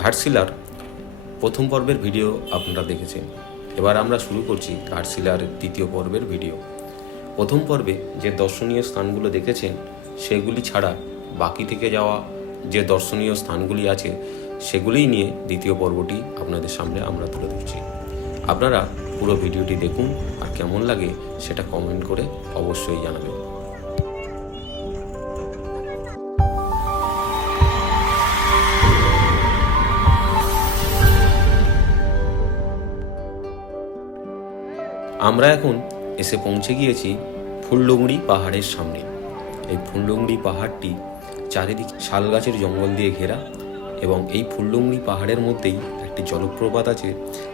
ঘাটশিলার প্রথম পর্বের ভিডিও আপনারা দেখেছেন। এবার আমরা শুরু করছি ঘাটশিলার দ্বিতীয় পর্বের ভিডিও। প্রথম পর্বে যে দর্শনীয় স্থানগুলো দেখেছেন, সেগুলি ছাড়া বাকি থেকে যাওয়া যে দর্শনীয় স্থানগুলি আছে, সেগুলিই নিয়ে দ্বিতীয় পর্বটি আপনাদের সামনে আমরা তুলে ধরছি। আপনারা পুরো ভিডিওটি দেখুন আর কেমন লাগে সেটা কমেন্ট করে অবশ্যই জানাবেন। আমরা এখন এসে পৌঁছে গিয়েছি ফুল্লুঙড়ি পাহাড়ের সামনে। এই ফুল্লুঙড়ি পাহাড়টি চারিদিক শাল গাছের জঙ্গল দিয়ে ঘেরা এবং এই ফুল্লুঙড়ি পাহাড়ের মধ্যেই একটি জলপ্রপাত আছে,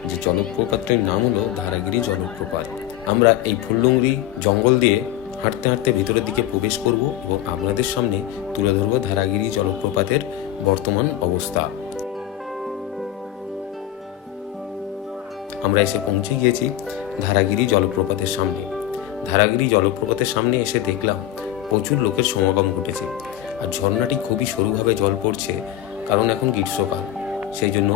যে জলপ্রপাতটির নাম হলো ধারাগিরি জলপ্রপাত। আমরা এই ফুল্লুঙড়ি জঙ্গল দিয়ে হাঁটতে হাঁটতে ভিতরের দিকে প্রবেশ করব এবং আপনাদের সামনে তুলে ধরবো ধারাগিরি জলপ্রপাতের বর্তমান অবস্থা। আমরা এসে পৌঁছে গিয়েছি ধারাগিরি জলপ্রপাতের সামনে। ধারাগিরি জলপ্রপাতের সামনে এসে দেখলাম প্রচুর লোকের সমাগম ঘটেছে আর ঝর্ণাটি খুবই সরুভাবে জল পড়ছে, কারণ এখন গ্রীষ্মকাল। সেই জন্য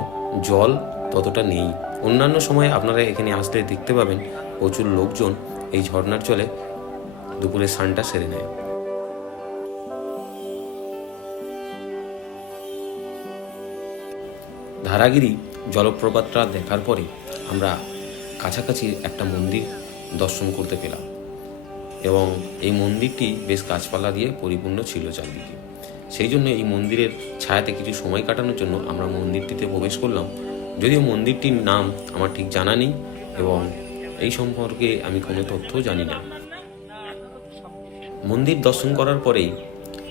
জল ততটা নেই। অন্যান্য সময় আপনারা এখানে আসলে দেখতে পাবেন প্রচুর লোকজন এই ঝর্ণার জলে দুপুরে স্নানটা সেরে নেয়। ধারাগিরি জলপ্রপাতটা দেখার পরে আমরা কাছাকাছি একটা মন্দির দর্শন করতে পেলাম। এবং এই মন্দিরটি বেশ গাছপালা দিয়ে পরিপূর্ণ ছিল চারদিকে। সেই জন্য এই মন্দিরের ছায়াতে কিছু সময় কাটানোর জন্য আমরা মন্দিরটিতে প্রবেশ করলাম। যদিও মন্দিরটির নাম আমার ঠিক জানা নেই এবং এই সম্পর্কে আমি কোনো তথ্য জানি না। মন্দির দর্শন করার পরেই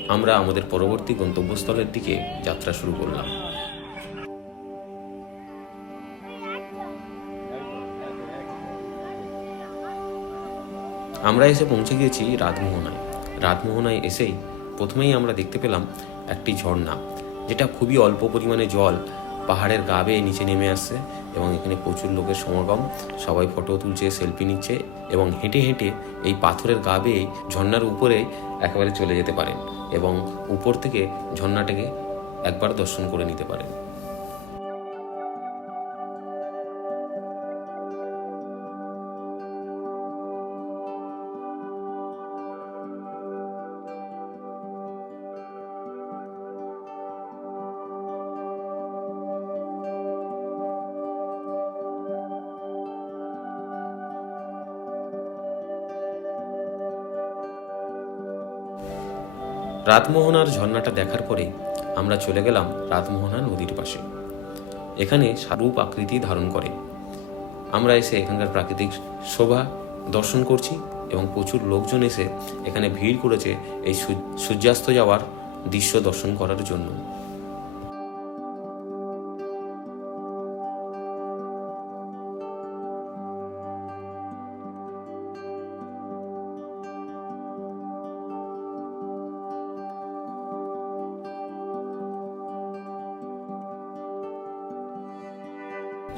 আমরা আমাদের পরবর্তী গন্তব্যস্থলের দিকে যাত্রা শুরু করলাম। আমরা এসে পৌঁছে গিয়েছি রাতমোহনায় রাতমোহনায় এসেই প্রথমেই আমরা দেখতে পেলাম একটি ঝর্ণা, যেটা খুবই অল্প পরিমাণে জল পাহাড়ের গা বেয়ে নিচে নেমে আসছে এবং এখানে প্রচুর লোকের সমাগম, সবাই ফটো তুলছে, সেলফি নিচ্ছে এবং হেঁটে হেঁটে এই পাথরের গা বেয়ে ঝর্ণার উপরে একেবারে চলে যেতে পারেন এবং উপর থেকে ঝর্ণাটাকে একবার দর্শন করে নিতে পারেন। রাতমোহনার ঝর্ণাটা দেখার পরে আমরা চলে গেলাম রাতমোহনা নদীর পাশে। এখানে সারূপ আকৃতি ধারণ করে। আমরা এসে এখানকার প্রাকৃতিক শোভা দর্শন করছি এবং প্রচুর লোকজন এসে এখানে ভিড় করেছে এই সূর্য- সূর্যাস্ত যাওয়ার দৃশ্য দর্শন করার জন্য।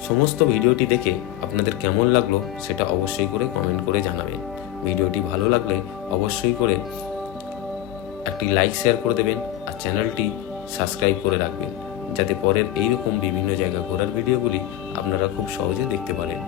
সমস্ত ভিডিওটি দেখে আপনাদের কেমন লাগল সেটা অবশ্যই করে কমেন্ট করে জানাবেন। ভিডিওটি ভালো লাগলে অবশ্যই করে একটি লাইক শেয়ার করে দেবেন আর চ্যানেলটি সাবস্ক্রাইব করে রাখবেন, যাতে পরের এইরকম বিভিন্ন জায়গা ঘোরার ভিডিওগুলি আপনারা খুব সহজে দেখতে পারেন।